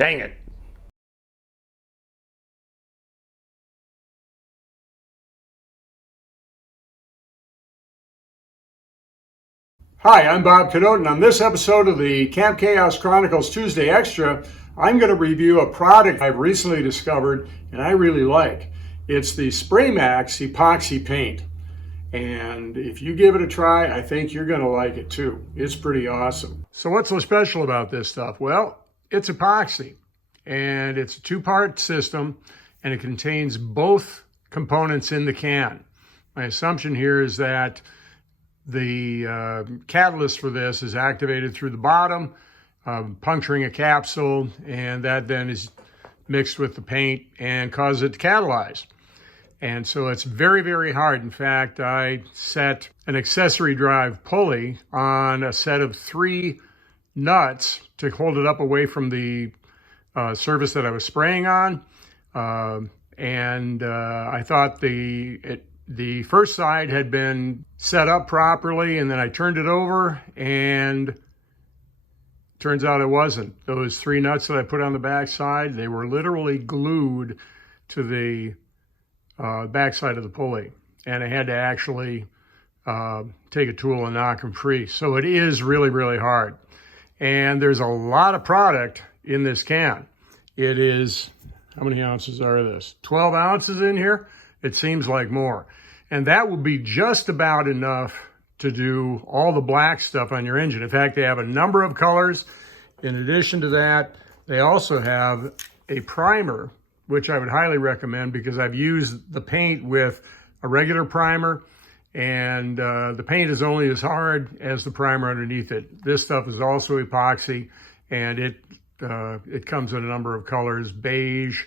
Dang it. Hi, I'm Bob Cadote, and on this episode of the Camp Chaos Chronicles Tuesday Extra, I'm going to review a product I've recently discovered and I really like. It's the Spray Max Epoxy Paint. And if you give it a try, I think you're going to like it too. It's pretty awesome. So what's so special about this stuff? Well, it's epoxy, and it's a two-part system, and it contains both components in the can. My assumption here is that the catalyst for this is activated through the bottom, puncturing a capsule, and that then is mixed with the paint and causes it to catalyze. And so it's very, very hard. In fact, I set an accessory drive pulley on a set of 3 nuts to hold it up away from the surface that I was spraying on. I thought the first side had been set up properly, and then I turned it over, and turns out it wasn't. Those 3 nuts that I put on the back side, they were literally glued to the back side of the pulley, and I had to actually take a tool and knock them free. So it is really, really hard. And there's a lot of product in this can. It is, how many ounces are this? 12 ounces in here? It seems like more. And that will be just about enough to do all the black stuff on your engine. In fact, they have a number of colors. In addition to that, they also have a primer, which I would highly recommend because I've used the paint with a regular primer, and the paint is only as hard as the primer underneath it. This stuff is also epoxy, and it comes in a number of colors: beige,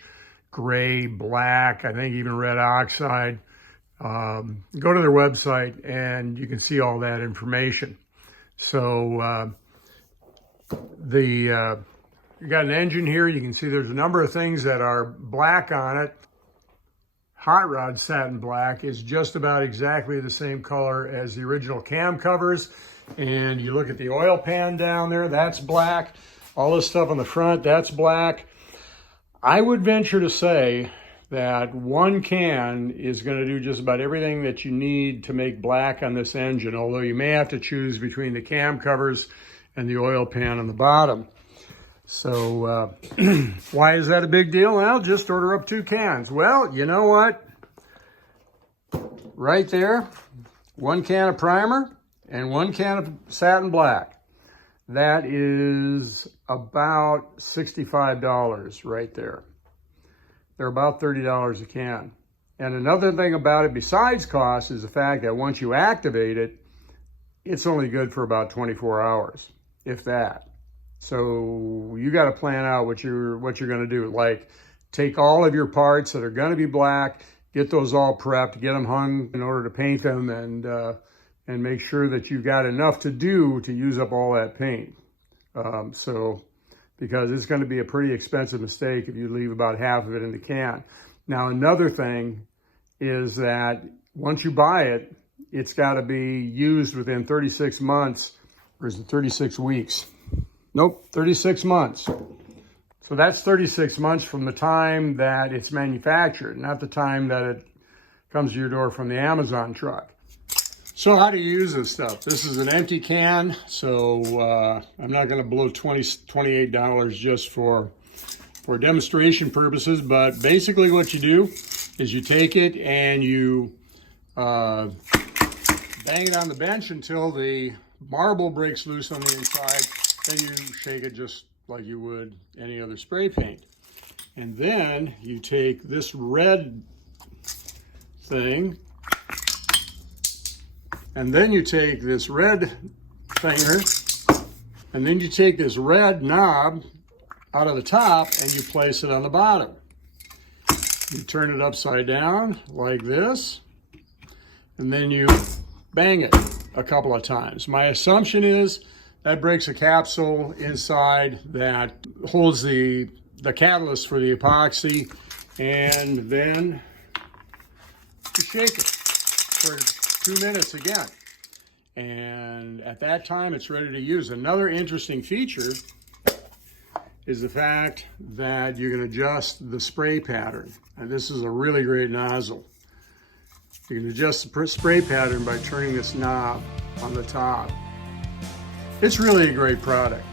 gray, black, I think even red oxide. Go to their website and you can see all that information. So you got an engine here. You can see there's a number of things that are black on it. Hot rod satin black is just about exactly the same color as the original cam covers. And you look at the oil pan down there, that's black. All this stuff on the front, that's black. I would venture to say that one can is going to do just about everything that you need to make black on this engine, although you may have to choose between the cam covers and the oil pan on the bottom. So why is that a big deal? Well, just order up 2 cans. Well, you know what? Right there, 1 can of primer and 1 can of satin black. That is about $65 right there. They're about $30 a can. And another thing about it besides cost is the fact that once you activate it, it's only good for about 24 hours, if that. So you got to plan out what you're going to do. Like, take all of your parts that are going to be black, get those all prepped, get them hung in order to paint them, and make sure that you've got enough to do to use up all that paint. Because it's going to be a pretty expensive mistake if you leave about half of it in the can. Now, another thing is that once you buy it, it's got to be used within 36 months, or is it 36 weeks? Nope, 36 months. So that's 36 months from the time that it's manufactured, not the time that it comes to your door from the Amazon truck. So how do you use this stuff? This is an empty can, so I'm not going to blow $28 just for demonstration purposes, but basically what you do is you take it and you bang it on the bench until the marble breaks loose on the inside. Then you shake it just like you would any other spray paint. And then you take this red thing, and then you take this red thinger, and then you take this red knob out of the top and you place it on the bottom. You turn it upside down like this, and then you bang it a couple of times. My assumption is that breaks a capsule inside that holds the catalyst for the epoxy, and then you shake it for 2 minutes again. And at that time, it's ready to use. Another interesting feature is the fact that you can adjust the spray pattern. And this is a really great nozzle. You can adjust the spray pattern by turning this knob on the top. It's really a great product.